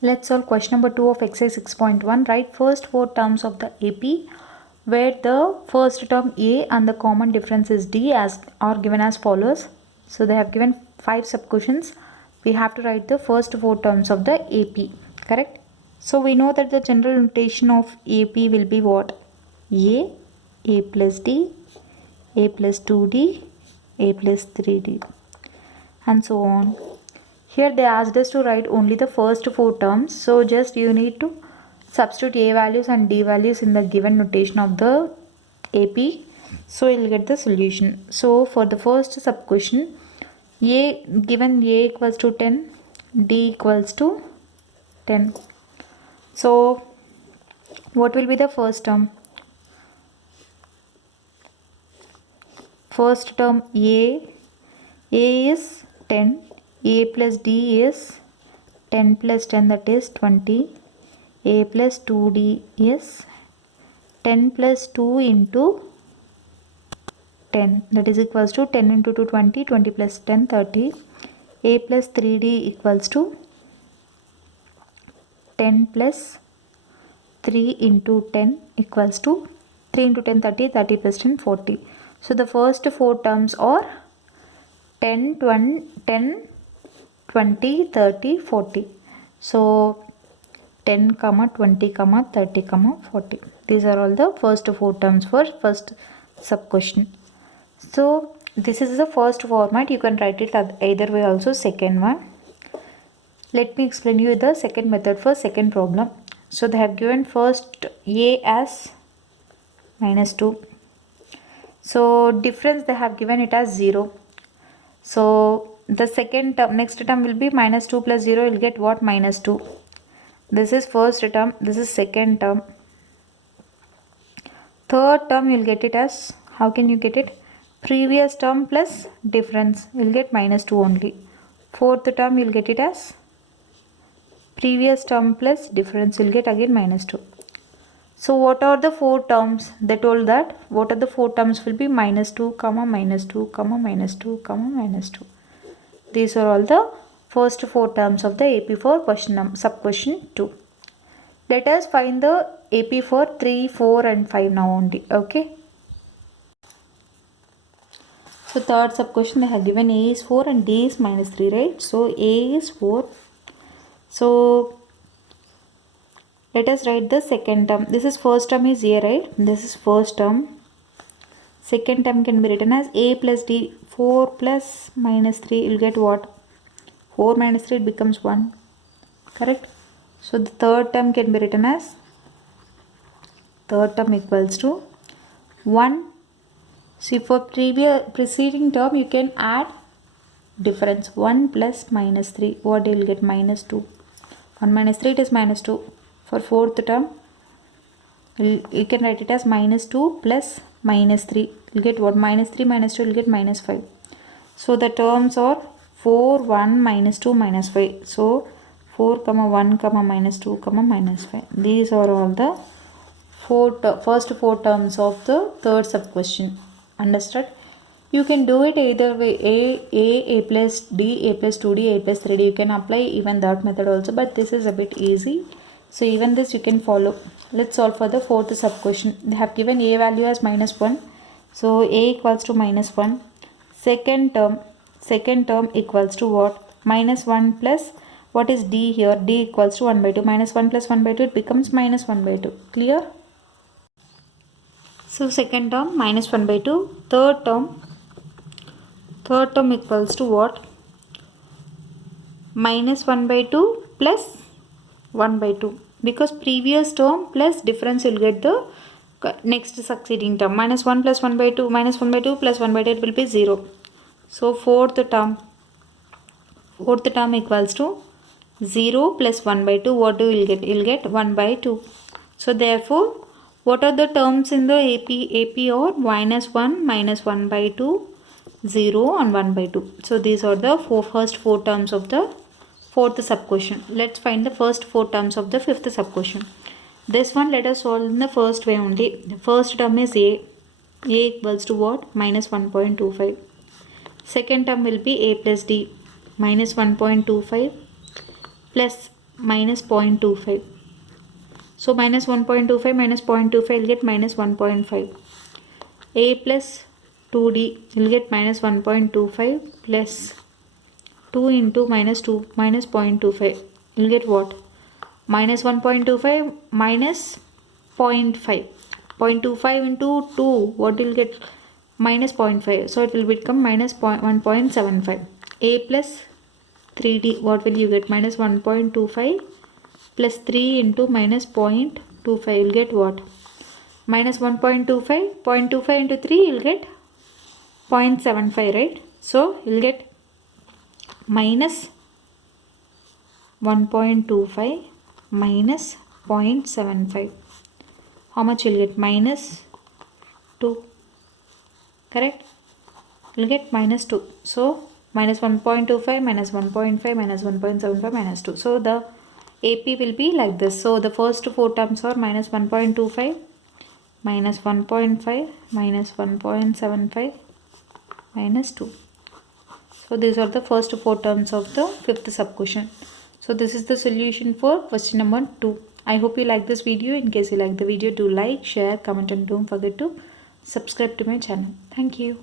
Let's solve question number 2 of exercise 6.1. Write first 4 terms of the AP where the first term A and the common difference is D as are given as follows. So they have given 5 sub questions. We have to write the first 4 terms of the AP. Correct? So we know that the general notation of AP will be what? A plus D, A plus 2D, A plus 3D, and so on. Here they asked us to write only the first 4 terms. So just you need to substitute A values and D values in the given notation of the AP. So you'll get the solution. So for the first sub question, A given A equals to 10, D equals to 10. So what will be the first term? First term A is 10. A plus D is 10 plus 10, that is 20. A plus 2D is 10 plus 2 into 10, that is equals to 10 into 2 20, 20 plus 10 30. A plus 3D equals to 10 plus 3 into 10 equals to 3 into 10 30, 30 plus 10 40. So the first 4 terms are 10, 20, 30, 40. So 10, 20, 30, 40. These are all the first 4 terms for first sub question. So this is the first format. You can write it either way also, second one. Let me explain you the second method for second problem. So they have given first A as minus 2. So difference they have given it as 0. So the second term, next term will be minus 2 plus 0, you will get what? Minus 2. This is first term, this is second term. Third term you will get it as, how can you get it? Previous term plus difference, you will get minus 2 only. Fourth term you will get it as previous term plus difference, you will get again minus 2. So what are the 4 terms? They told that what are the 4 terms will be minus 2, minus 2, minus 2, minus 2. These are all the first 4 terms of the AP for question sub question 2. Let us find the AP for 3, 4 and 5 now only. Okay. So third sub question they have given A is 4 and D is minus 3, right? So A is 4. So let us write the second term. This is first term is A, right? This is first term. Second term can be written as A plus D. 4 plus minus 3, you'll get what? 4 minus 3, it becomes 1. Correct? So the third term can be written as, third term equals to 1. See, for preceding term, you can add difference. 1 plus minus 3. What you will get? Minus 2. 1 minus 3, it is minus 2. For fourth term, you can write it as minus 2 plus minus 3. You'll get what? Minus 3 minus 2, you'll get minus 5. So the terms are 4, 1, minus 2, minus 5. So 4, 1, minus 2, minus 5. These are all the first 4 terms of the third sub question. Understood? You can do it either way. A plus D, A plus 2D, A plus 3D. You can apply even that method also, but this is a bit easy. So even this you can follow. Let's solve for the fourth sub question. They have given A value as minus 1. So A equals to minus 1. Second term equals to what? Minus 1 plus, what is D here? D equals to 1 by 2. Minus 1 plus 1 by 2, it becomes minus 1 by 2. Clear? So second term minus 1 by 2. Third term equals to what? Minus 1 by 2 plus 1 by 2. Because previous term plus difference you will get the next succeeding term. Minus 1 plus 1 by 2. Minus 1 by 2 plus 1 by 2, it will be 0. So fourth term equals to 0 plus 1 by 2. What do you will get? You will get 1 by 2. So therefore, what are the terms in the AP? AP are minus 1, minus 1 by 2, 0 and 1 by 2. So these are the first 4 terms of the fourth sub question. Let's find the first 4 terms of the fifth sub question. This one let us solve in the first way only. The first term is A. A equals to what? Minus 1.25. Second term will be A plus D. Minus 1.25 plus minus 0.25. So minus 1.25 minus 0.25 will get minus 1.5. A plus 2D will get minus 1.25 plus 2 into minus 2 minus 0.25 will get what? Minus 1.25 minus 0.5. 0.25 into 2, what will get? Minus 0.5. So it will become minus 1.75. A plus 3D, what will you get? Minus 1.25 plus 3 into minus 0.25 will get what? Minus 1.25. 0.25 into 3 will get 0.75, right? So you'll get minus 1.25 minus 0.75. How much you'll get? Minus 2. Correct? You'll get minus 2. So minus 1.25 minus 1.5 minus 1.75 minus 2. So the AP will be like this. So the first 4 terms are minus 1.25 minus 1.5 minus 1.75 minus 2. So these are the first 4 terms of the fifth sub question. So this is the solution for question number 2. I hope you like this video. In case you like the video, do like, share, comment and don't forget to subscribe to my channel. Thank you.